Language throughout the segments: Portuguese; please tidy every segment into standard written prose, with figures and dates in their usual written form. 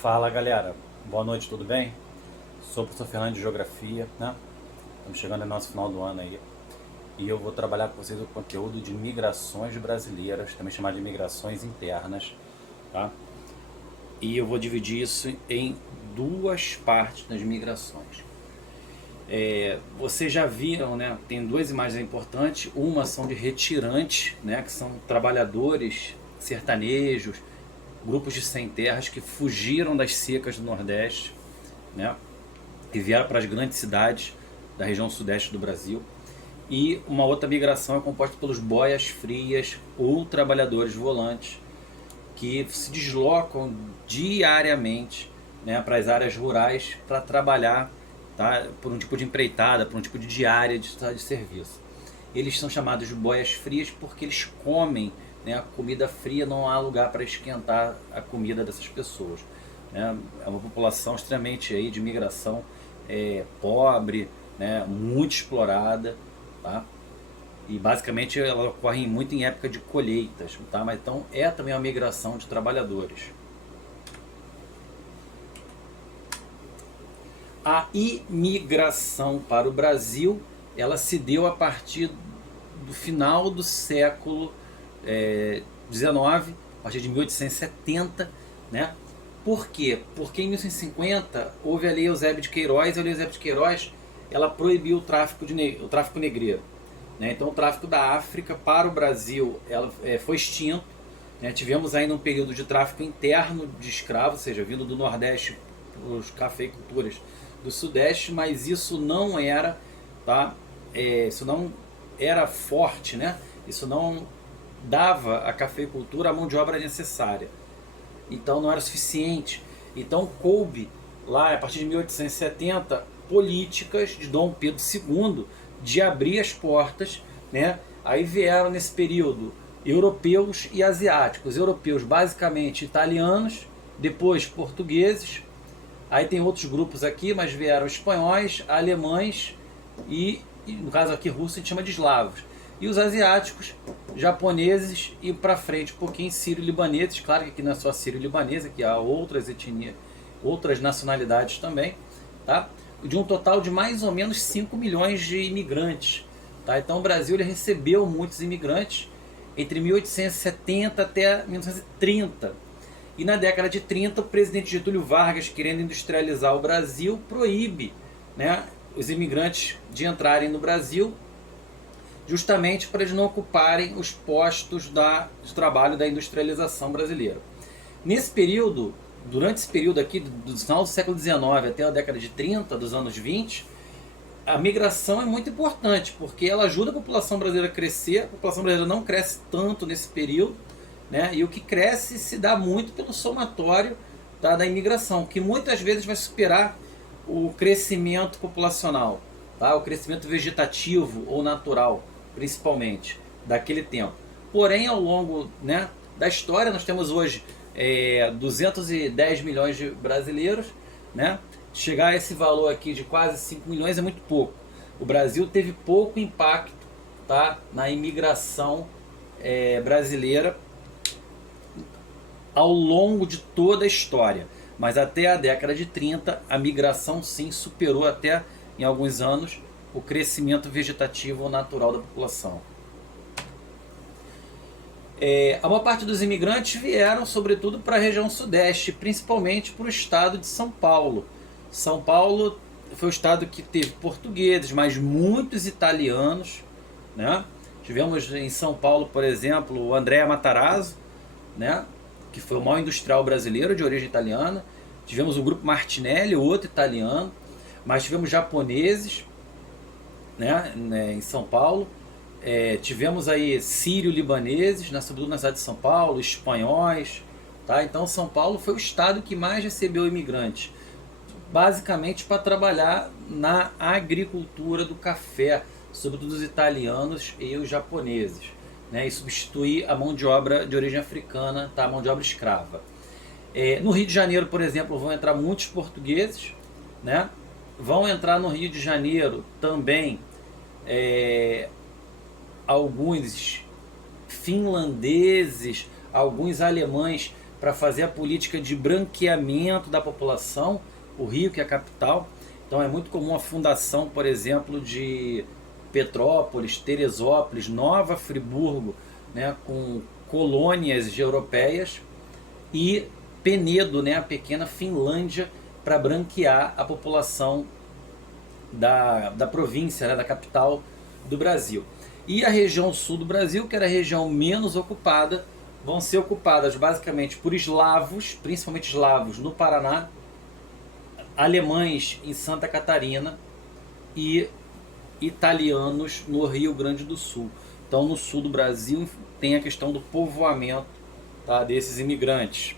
Fala galera, boa noite, tudo bem? Sou o professor Fernando de Geografia, né? Estamos chegando no nosso final do ano aí e eu vou trabalhar com vocês o conteúdo de migrações brasileiras, também chamado de migrações internas, tá? E eu vou dividir isso em duas partes das migrações. Vocês já viram, né? Tem duas imagens importantes. Uma são de retirantes, né? Que são trabalhadores sertanejos, grupos de sem terras que fugiram das secas do Nordeste, né? E vieram para as grandes cidades da região sudeste do Brasil. E uma outra migração é composta pelos boias frias ou trabalhadores volantes que se deslocam diariamente, né, para as áreas rurais para trabalhar, tá, por um tipo de empreitada, por um tipo de diária de serviço. Eles são chamados de boias frias porque eles comem, né, a comida fria, não há lugar para esquentar a comida dessas pessoas, né? É uma população extremamente aí de migração pobre, né, muito explorada, tá? E basicamente ela ocorre muito em época de colheitas, tá? Mas então é também uma migração de trabalhadores. A imigração para o Brasil, ela se deu a partir do final do século XIX, a partir de 1870, né? Por quê? Porque em 1850 houve a Lei Eusébio de Queiroz, e a Lei Eusébio de Queiroz ela proibiu o tráfico negreiro, né? Então o tráfico da África para o Brasil foi extinto, né? Tivemos ainda um período de tráfico interno de escravos, ou seja, vindo do Nordeste para os cafeicultores do Sudeste, mas isso não era, tá? Isso não era forte, né? Isso não dava à cafeicultura a mão de obra necessária. Então não era suficiente. Então coube lá, a partir de 1870, políticas de Dom Pedro II de abrir as portas, né? Aí vieram nesse período europeus e asiáticos. Europeus basicamente italianos, depois portugueses. Aí tem outros grupos aqui, mas vieram espanhóis, alemães e no caso aqui russo a gente chama de eslavos. E os asiáticos, japoneses e para frente um pouquinho sírio-libaneses. Claro que aqui não é só sírio-libanesa, que há outras etnias, outras nacionalidades também, tá? De um total de mais ou menos 5 milhões de imigrantes, tá? Então o Brasil ele recebeu muitos imigrantes entre 1870 até 1930. E na década de 30, o presidente Getúlio Vargas, querendo industrializar o Brasil, proíbe, né, os imigrantes de entrarem no Brasil, justamente para eles não ocuparem os postos de trabalho da industrialização brasileira. Nesse período, durante esse período aqui, do final do século XIX até a década de 30, dos anos 20, a migração é muito importante, porque ela ajuda a população brasileira a crescer. A população brasileira não cresce tanto nesse período, né? E o que cresce se dá muito pelo somatório da imigração, que muitas vezes vai superar o crescimento populacional, tá? O crescimento vegetativo ou natural, principalmente, daquele tempo. Porém, ao longo, né, da história, nós temos hoje 210 milhões de brasileiros, né? Chegar a esse valor aqui de quase 5 milhões é muito pouco. O Brasil teve pouco impacto, tá, na imigração brasileira ao longo de toda a história. Mas até a década de 30, a migração sim superou até, em alguns anos, o crescimento vegetativo ou natural da população. A maior parte dos imigrantes vieram, sobretudo, para a região sudeste, principalmente para o estado de São Paulo. São Paulo foi o estado que teve portugueses, mas muitos italianos, né? Tivemos em São Paulo, por exemplo, o Andrea Matarazzo, né, que foi o maior industrial brasileiro de origem italiana. Tivemos o grupo Martinelli, outro italiano, mas tivemos japoneses, né, em São Paulo. Tivemos aí sírio-libaneses, né, sobretudo na cidade de São Paulo, espanhóis, tá? Então São Paulo foi o estado que mais recebeu imigrantes, basicamente para trabalhar na agricultura do café, sobretudo os italianos e os japoneses, né, e substituir a mão de obra de origem africana, tá, a mão de obra escrava. No Rio de Janeiro, por exemplo, vão entrar muitos portugueses, né? Vão entrar no Rio de Janeiro também alguns finlandeses, alguns alemães, para fazer a política de branqueamento da população, o Rio, que é a capital. Então é muito comum a fundação, por exemplo, de Petrópolis, Teresópolis, Nova Friburgo, né, com colônias europeias, e Penedo, né, a pequena Finlândia, para branquear a população da província, né, da capital do Brasil. E a região sul do Brasil, que era a região menos ocupada, vão ser ocupadas basicamente por eslavos, principalmente eslavos no Paraná, alemães em Santa Catarina e italianos no Rio Grande do Sul. Então, no sul do Brasil tem a questão do povoamento, tá, desses imigrantes.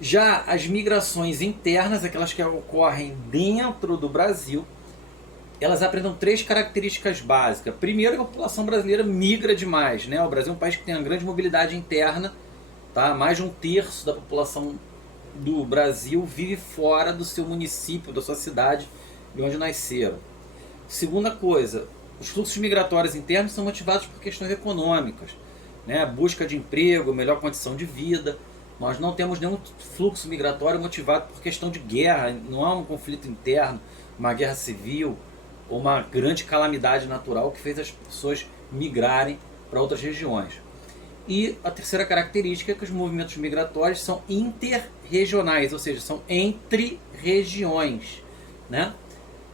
Já as migrações internas, aquelas que ocorrem dentro do Brasil, elas apresentam 3 características básicas. Primeiro, a população brasileira migra demais, né? O Brasil é um país que tem uma grande mobilidade interna, tá? Mais de 1/3 da população do Brasil vive fora do seu município, da sua cidade, de onde nasceram. Segunda coisa, os fluxos migratórios internos são motivados por questões econômicas, né? Busca de emprego, melhor condição de vida. Nós não temos nenhum fluxo migratório motivado por questão de guerra, não há um conflito interno, uma guerra civil ou uma grande calamidade natural que fez as pessoas migrarem para outras regiões. E a terceira característica é que os movimentos migratórios são interregionais, ou seja, são entre regiões, né?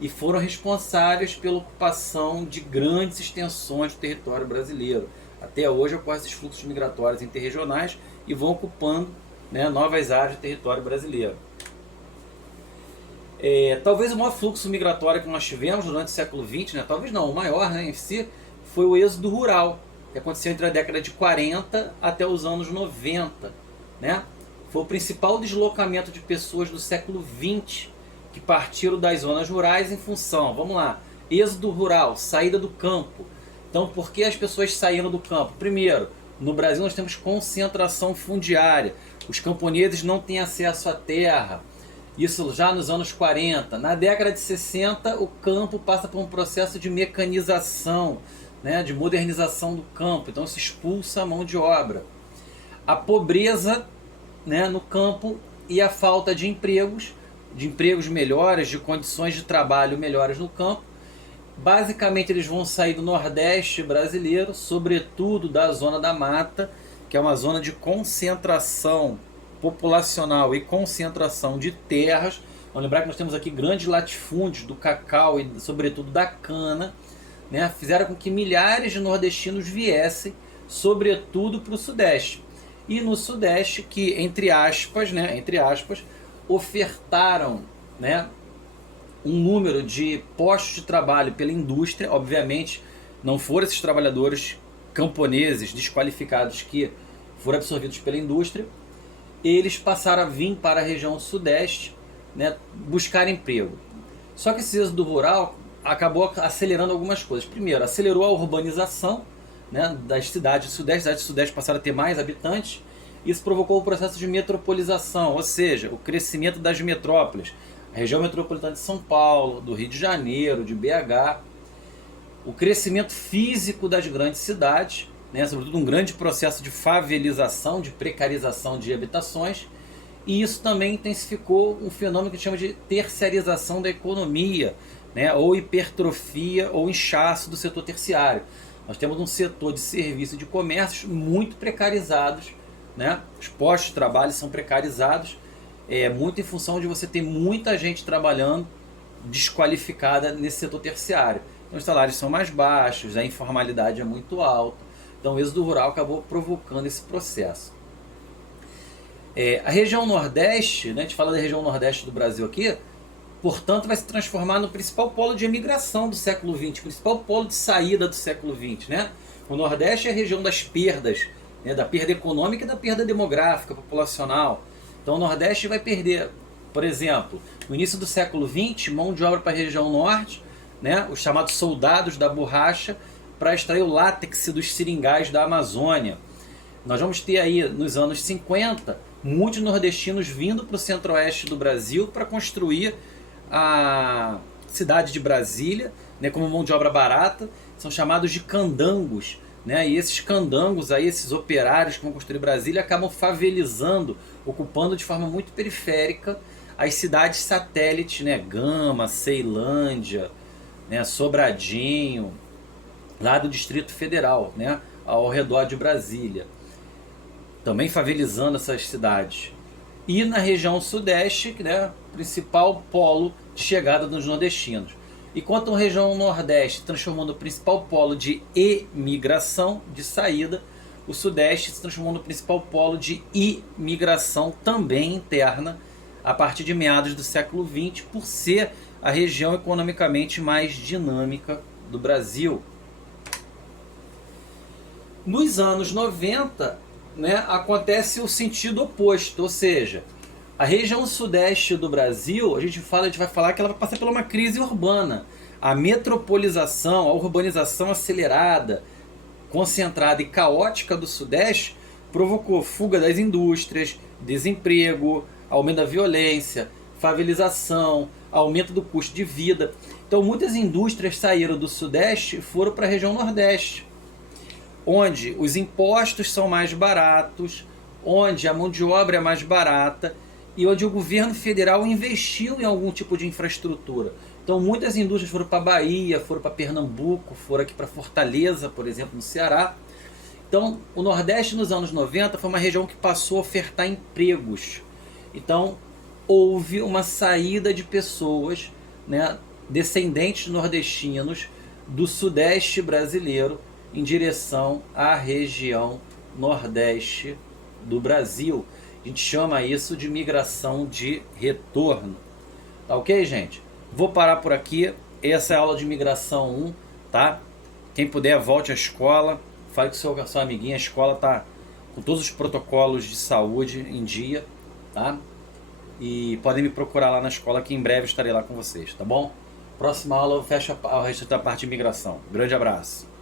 E foram responsáveis pela ocupação de grandes extensões do território brasileiro. Até hoje ocorrem esses fluxos migratórios interregionais e vão ocupando, né, novas áreas do território brasileiro. Talvez o maior fluxo migratório que nós tivemos durante o século XX, né, talvez não, o maior, né, em si, foi o êxodo rural, que aconteceu entre a década de 40 até os anos 90. Né? Foi o principal deslocamento de pessoas do século XX que partiram das zonas rurais em função, vamos lá, êxodo rural, saída do campo. Então, por que as pessoas saíram do campo? Primeiro, no Brasil nós temos concentração fundiária, os camponeses não têm acesso à terra. Isso já nos anos 40. Na década de 60, o campo passa por um processo de mecanização, né, de modernização do campo. Então se expulsa a mão de obra. A pobreza, né, no campo e a falta de empregos melhores, de condições de trabalho melhores no campo. Basicamente eles vão sair do Nordeste brasileiro, sobretudo da Zona da Mata, que é uma zona de concentração populacional e concentração de terras. Vamos lembrar que nós temos aqui grandes latifúndios do cacau e sobretudo da cana, né? Fizeram com que milhares de nordestinos viessem, sobretudo para o Sudeste. E no Sudeste que, entre aspas, ofertaram, né, um número de postos de trabalho pela indústria. Obviamente não foram esses trabalhadores camponeses desqualificados que foram absorvidos pela indústria. Eles passaram a vir para a região sudeste, né, buscar emprego. Só que esse êxodo rural acabou acelerando algumas coisas. Primeiro, acelerou a urbanização, né, das cidades do sudeste. As cidades do sudeste passaram a ter mais habitantes. Isso provocou o processo de metropolização, ou seja, o crescimento das metrópoles. A região metropolitana de São Paulo, do Rio de Janeiro, de BH. O crescimento físico das grandes cidades, né, sobretudo um grande processo de favelização, de precarização de habitações, e isso também intensificou um fenômeno que a gente chama de terciarização da economia, né, ou hipertrofia ou inchaço do setor terciário. Nós temos um setor de serviço e de comércio muito precarizados, né? Os postos de trabalho são precarizados, muito em função de você ter muita gente trabalhando desqualificada nesse setor terciário. Então os salários são mais baixos, a informalidade é muito alta. Então o êxodo rural acabou provocando esse processo. A região Nordeste, né, a gente fala da região Nordeste do Brasil aqui, portanto vai se transformar no principal polo de emigração do século XX, principal polo de saída do século XX. Né? O Nordeste é a região das perdas, né, da perda econômica e da perda demográfica, populacional. Então o Nordeste vai perder, por exemplo, no início do século XX, mão de obra para a região Norte, né, os chamados soldados da borracha, para extrair o látex dos seringais da Amazônia. Nós vamos ter aí, nos anos 50, muitos nordestinos vindo para o centro-oeste do Brasil para construir a cidade de Brasília, né, como mão de obra barata. São chamados de candangos, né? E esses candangos aí, esses operários que vão construir Brasília, acabam favelizando, ocupando de forma muito periférica as cidades satélites, né? Gama, Ceilândia, né? Sobradinho, lá do Distrito Federal, né? Ao redor de Brasília, também favelizando essas cidades. E na região sudeste, né? Principal polo de chegada dos nordestinos. Enquanto a região nordeste se transformou no principal polo de emigração, de saída, o sudeste se transformou no principal polo de imigração também interna, a partir de meados do século XX, por ser a região economicamente mais dinâmica do Brasil. Nos anos 90, né, acontece o sentido oposto, ou seja, a região sudeste do Brasil, a gente vai falar que ela vai passar por uma crise urbana. A metropolização, a urbanização acelerada, concentrada e caótica do sudeste provocou fuga das indústrias, desemprego, aumento da violência, favelização, aumento do custo de vida. Então muitas indústrias saíram do sudeste e foram para a região nordeste, onde os impostos são mais baratos, onde a mão de obra é mais barata e onde o governo federal investiu em algum tipo de infraestrutura. Então muitas indústrias foram para Bahia, foram para Pernambuco, foram aqui para Fortaleza, por exemplo, no Ceará. Então o Nordeste nos anos 90 foi uma região que passou a ofertar empregos. Então houve uma saída de pessoas, né, descendentes nordestinos do Sudeste brasileiro em direção à região Nordeste do Brasil. A gente chama isso de migração de retorno. Tá ok, gente? Vou parar por aqui. Essa é a aula de migração 1, tá? Quem puder, volte à escola. Fale com seu amiguinho. A escola tá com todos os protocolos de saúde em dia, tá? E podem me procurar lá na escola que em breve estarei lá com vocês, tá bom? Próxima aula eu fecho o resto da parte de migração. Grande abraço.